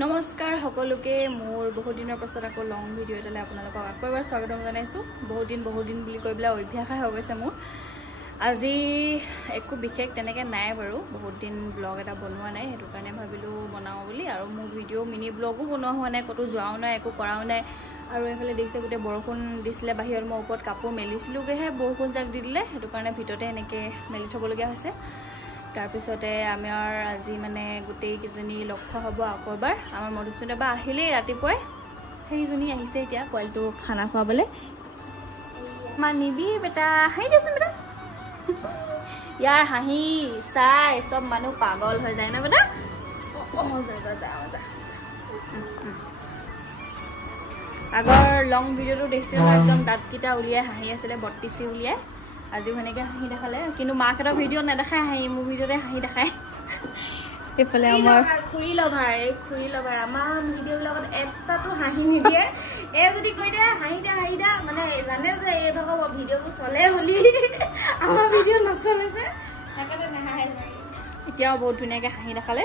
নমস্কাৰ সকলোকে মোৰ বহুত দিনৰ পাছত আকৌ লং ভিডিও এটালে আপোনালোকক আকৌ এবাৰ স্বাগতম জনাইছো বহুত দিন বুলি কৈবলা অভ্যাসই হৈ গৈছে মোৰ আজি একো বিশেষ তেনেকে নাই বাৰু বহুত দিন ব্লগ এটা বনোৱা নাই হেতু কাৰণে ভাবিলো বনাও বুলি আৰু মোৰ ভিডিও মিনি ব্লগও বনোৱা হোৱা নাই কতো যাও নাই একো কৰাও নাই আৰু এফালে দেখিছে গুটে বৰষুণ দিছিলে বাহিৰত মই ওপৰত কাপোৰ মেলিছিলুগেহে বৰষুণ জাক দি দিলে হেতু কাৰণে ভিতৰতে এনেকে মেলি থবলগীয়া হৈছে তাৰ পিছতে আমাৰ আজি মানে গুটেই কিজনী লক্ষ্য হ'ব আকৌ এবাৰ আমাৰ মধুসূদন বা আহিলে ৰাতিপুৱাই সেইজনী আহিছে এতিয়া কোৱালটো খানা খোৱাবলে মানিবি বেটা হাই দেচোন বেটা यार हाही साय सब मानु पागल हो जाए ना बेटा अगर लॉन्ग वीडियो तो देखते हो एकदम दात किटा उलिया हाही आছিলে 32 उलिया আজি হনেকে হাহি দেখালে কিন্তু মাকেটা ভিডিও না দেখায় হাহি মু ভিডিওতে হাহি দেখায় এফালে আমাৰ খুৰি লভাৰ আমাৰ ভিডিও লগত এটা তো হাহি নিদিয়ে এ যদি কই দে হাহিদা মানে জানে যে এই ভাগ ভিডিওটো চলে হলি আমাৰ ভিডিও নচলেছে তাকতে না হাহি এতিয়া বহুত ধুনিয়াকে হাহি দেখালে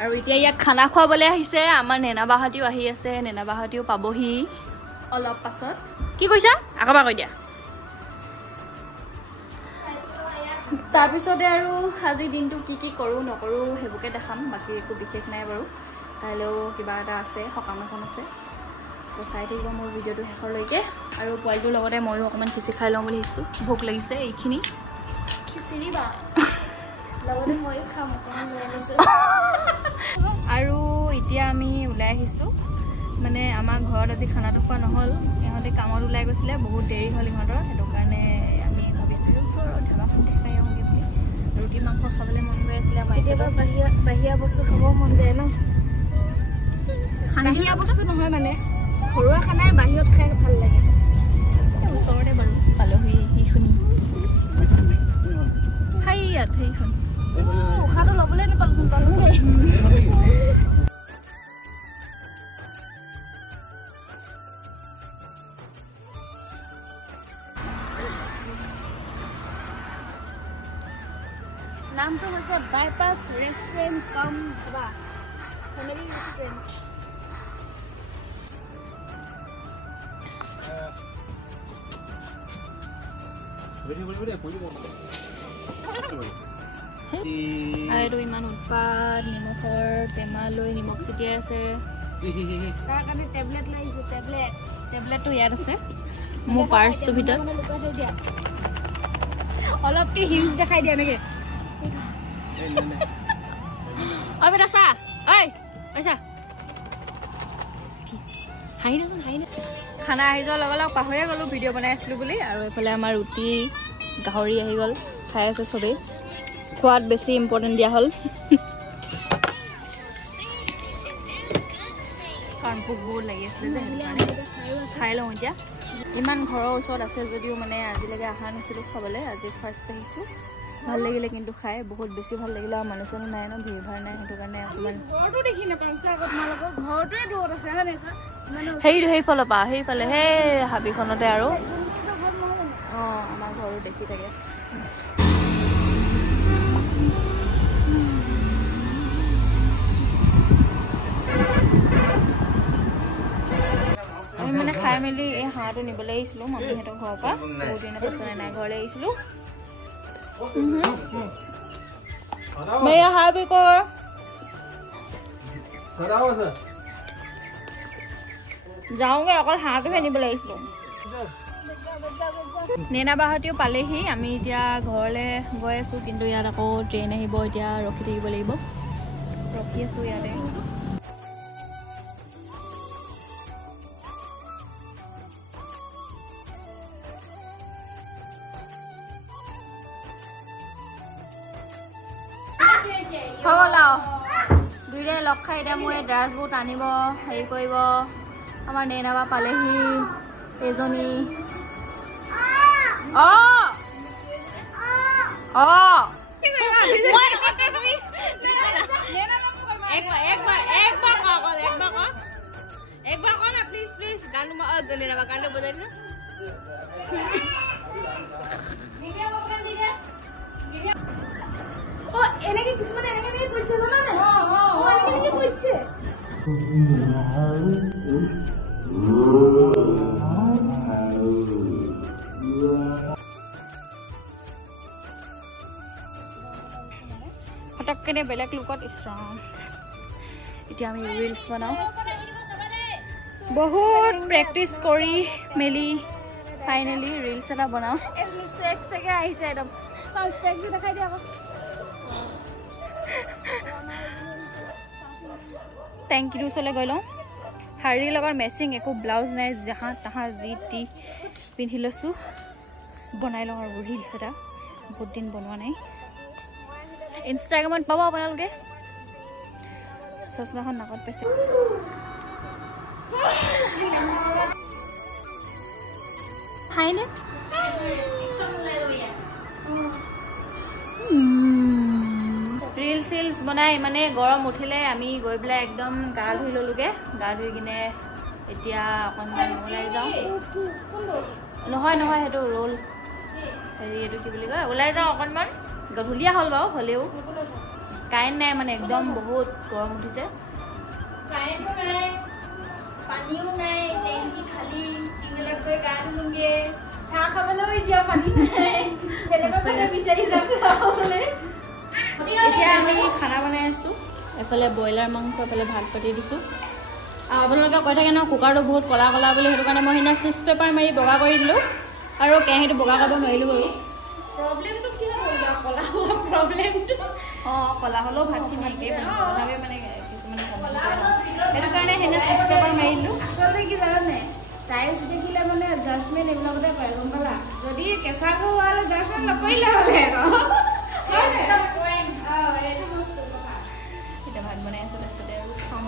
আৰু এতিয়া ইয়া খানা খোৱাবলে আহিছে আমাৰ নেনাবাহাতিও আহি আছে নেনাবাহাতিও পাবহি অলপ পাছত কি কৈছা আকবা কই দিয়া তাৰ পিছতে আৰু আজি দিনটো কি কৰো নকৰো হেবুকে দেখাম বাকি একো বিশেষ নাই বাৰু কাইলেও কিবা এটা আছে সকামখন আছে তো চাই থাকিব মোৰ ভিডিওটো শেষলৈকে আৰু পোৱালটোৰ লগতে মইও অকমান খিচি খাই লওঁ বুলি হিছো ভোক লাগিছে এইখিনি খিচিৰি বা লগতে মইও খাম অকমান লৈ আনিছো আৰু এতিয়া আমি উলাই আহিছো মানে আমাৰ ঘৰত আজি খানাটো খোৱা নহল ইহঁতে কামত উলাই গৈছিলে বহুত দেৰি হল ইহঁতৰ হেতু কাৰণে আমি ভাবিছিলো ধাবাখন দেখাই আহোগে বুলি ৰুটি মাংস খাবলে মন গৈ আছিলে আমাৰ এতিয়া বাহিয়া বস্তু খাব মন যায় ন বাহিয়া বস্তু নহয় মানে ঘৰুৱা খানাই বাহিৰত খাই ভাল লাগে ওচৰতে বাৰু পালহি হিখনি হাইয়া থেইখন উখাটো লবলে নেপালচোন পালুগে नाम तो হৈছে বাইপাস রেস্টুরেন্ট কাম ধাবা ফ্যামিলি রেস্টুরেন্ট আৰু ইমান উৎপাদ নিমখৰ টেমা লৈ নিমখ চিটিয়াই আছে তাৰ কাৰণে টেবলেট লৈছো টেবলেটটো ইয়াত আছে মোৰ পাৰ্চটো ভিতৰত অলপ কি হিলছ দেখাই দিয়া নেকি ঐ বেটা চা ঐ আচ্ছা হাই না খানা আহি যোৱাৰ লগে লগে পাহৰিয়ে গলো ভিডিও বনাই আছিলো বুলি আৰু এফালে আমাৰ ৰুটি গাহৰি আহি গল খাই আছে সবেই খোৱাত বেছি ইম্পৰ্টেণ্ট দিয়া হল কাৰণ ভোক বহুত লাগি আছিলে যে খাই লওঁ এতিয়া ইমান ঘৰৰ ওচৰত আছে যদিও মানে আজিলৈকে অহা নাছিলো খাবলে আজি ফাৰ্ষ্ট আহিছো ভাল লাগিলে কিন্তু খাই বহুত বেছি ভাল লাগিলে আৰু মানুহ চানুহ নাই ন ভিৰ ভাৰ নাই হেতু কাৰণে অকমান ঘৰটো দেখি নাপাইছো আকৌ তোমালোকৰ ঘৰটোৱে দূৰত আছে হয়নে সেইফালে পা সেইফালে হে হাবিখনতে আৰু আমাৰ ঘৰো দেখি থাকে আমি মানে খাই মেলি এই হাঁহটো নিবলৈ আহিছিলো মামীহঁতৰ ঘৰৰ পৰা বহুত দিনৰ পাছত নাই ঘৰলৈ আহিছিলো मैं यहाँ भी को जाऊंगे अकल हाथ आनिब लागिছিলো নেনাবাহতিও পালেহি আমি এতিয়া ঘৰলে গৈ আছো কিন্তু ইয়াত আকৌ ট্ৰেইন আহিব এতিয়া ৰখি থাকিব লাগিব ৰখি আছো ইয়াতে হলাও দুইৰে লক্ষা এটা মই ড্ৰাছবোৰ টানিব হেৰি কৰিব আমাৰ নেনাবা পালেহি এজনী একবাৰ কন প্লিজ গানো নেনাবা গানো বজাই দিন এনেকে কিছুমানে এনেকে কইছে জানা না এনেকে কইছে ফটককে বেলেগ লুকত ষ্ট্ৰং এতিয়া আমি ৰিলছ বনাওঁ বহুত প্ৰেক্টিচ কৰি মেলি ফাইনেলি ৰিলছ এটা বনাওঁ আহিছে একদম দেখাই দিয়া টেংকিটোৰ ওচৰলৈ গৈ লওঁ শাৰীৰ লগত মেচিং একো ব্লাউজ নাই জাহা তাহা যি টি পিন্ধি লৈছোঁ বনাই লওঁ আৰু ৰিলছ এটা বহুত দিন বনোৱা নাই ইনষ্টাগ্ৰামত পাব আপোনালোকে চশমাখন নাকত পাইছে খাইনে ৰিলছ চিলছ বনাই মানে গৰম উঠিলে আমি গৈ পেলাই একদম গা ধুই ললোগে গা ধুই কিনে এতিয়া অকণমান ওলাই যাওঁ নহয় নহয় সেইটো ৰোল হেৰি এইটো কি বুলি কয় ওলাই যাওঁ অকণমান গধূলীয়া হ'ল বাৰু হ'লেও কাৰেণ্ট নাই মানে একদম বহুত গৰম উঠিছে কাৰেণ্টো নাই পানীও নাই টেংকি খালী টিউবেলত গৈ গা ধুলোগে চাহ খাবলৈও এতিয়া পানী নাই বেলেগত বিচাৰি যাম খাবলৈ এতিয়া আমি খানা বনাই আছোঁ এফালে ব্ৰইলাৰ মাংস এফালে ভাত পাতি দিছোঁ আৰু আপোনালোকে কৈ থাকে ন কুকাৰটো বহুত ক'লা ক'লা বুলি সেইটো কাৰণে মই সেইদিনা চিজ পেপাৰ মাৰি বগা কৰি দিলোঁ আৰু কেৰাহীটো বগা কৰিব নোৱাৰিলোঁ বাৰু প্ৰব্লেমটো কি হ'ল ক'লা হোৱা প্ৰব্লেমটো অঁ ক'লা হ'লেও ভাতখিনি একেই তথাপি মানে কিছুমানে সেইটো কাৰণে সেইদিনা চিজ পেপাৰ মাৰি দিলোঁ আচলতে কি জানানে টাইলছ দেখিলে মানে জাজমেণ্ট এইবিলাকতে কৰে গম পালা যদি কেঁচা হোৱা হ'লে জাজমেণ্ট নকৰিলে হ'লে এতিয়া ভাত বনাই আছোঁ তাৰপিছতে আৰু খাম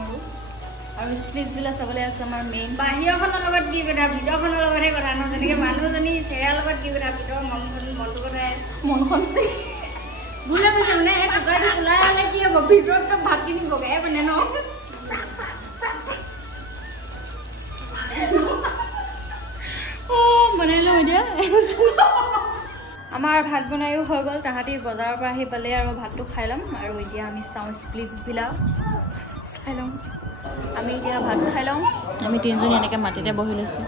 আৰু স্প্লিটছবিলাক চাবলৈ আছে আমাৰ মেইন বাহিৰখনৰ লগত কি কথা ভিতৰখনৰ লগতহে কথা ন যেনেকৈ মানুহজনী চেহেৰাৰ লগত কি কথা ভিতৰৰ মনটো কথাই মনখন ভুলে গৈছে মানে এই কুকাৰটো ওলাই হ'লে কি হ'ব ভিতৰততো ভাতখিনি বগাই মানে ন বনাই লওঁ এতিয়া আমাৰ ভাত বনায়ো হৈ গ'ল তাহাঁতি বজাৰৰ পৰা আহি পালে আৰু ভাতটো খাই ল'ম আৰু এতিয়া আমি চাওঁ স্প্লিটছবিলাক চাই ল'ম আমি এতিয়া ভাত খাই লওঁ আমি তিনিজনী এনেকৈ মাটিতে বহি লৈছোঁ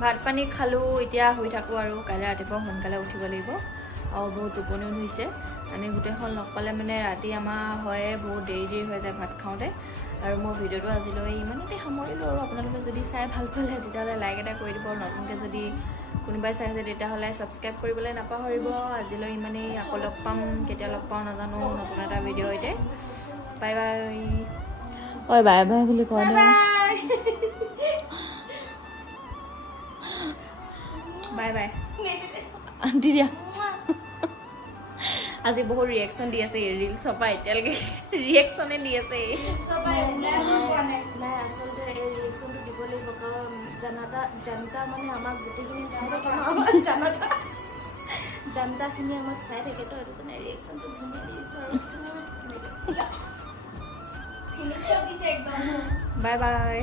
ভাত পানী খালোঁ এতিয়া শুই থাকোঁ আৰু কাইলৈ ৰাতিপুৱা সোনকালে উঠিব লাগিব আৰু বহুত টোপনিও হৈছে আমি গোটেইখন লগ পালে মানে ৰাতি আমাৰ হয়ে বহুত দেৰি হৈ যায় ভাত খাওঁতে আৰু মোৰ ভিডিঅ'টো আজিলৈ ইমানতে সামৰিলোঁ আৰু আপোনালোকে যদি চাই ভাল পালে তেতিয়াহ'লে লাইক এটা কৰি দিব নতুনকৈ যদি কোনোবাই চাইছে তেতিয়াহ'লে ছাবস্ক্ৰাইব কৰিবলৈ নাপাহৰিব আজিলৈ ইমানেই আকৌ লগ পাম কেতিয়া লগ পাওঁ নাজানো নতুন এটা ভিডিঅ' এতিয়া বাই বাই ঐ বাই বাই বুলি কয় বাই বাই আন্টি দিয়া আজি বহুত ৰিয়েকশ্যন দি আছে ৰিলছৰ পৰা এতিয়ালৈকে ৰিয়েকশ্যনে দি আছে নাই আচলতে এই ৰিয়েকশ্যনটো দিব লাগিব কাৰণ জানতা মানে আমাক গোটেইখিনি চাই থাকে জানতাখিনি আমাক চাই থাকে তো সেইটো কাৰণে ৰিয়েকশ্যনটো ধুনীয়া দিছোঁ আৰু বাই বাই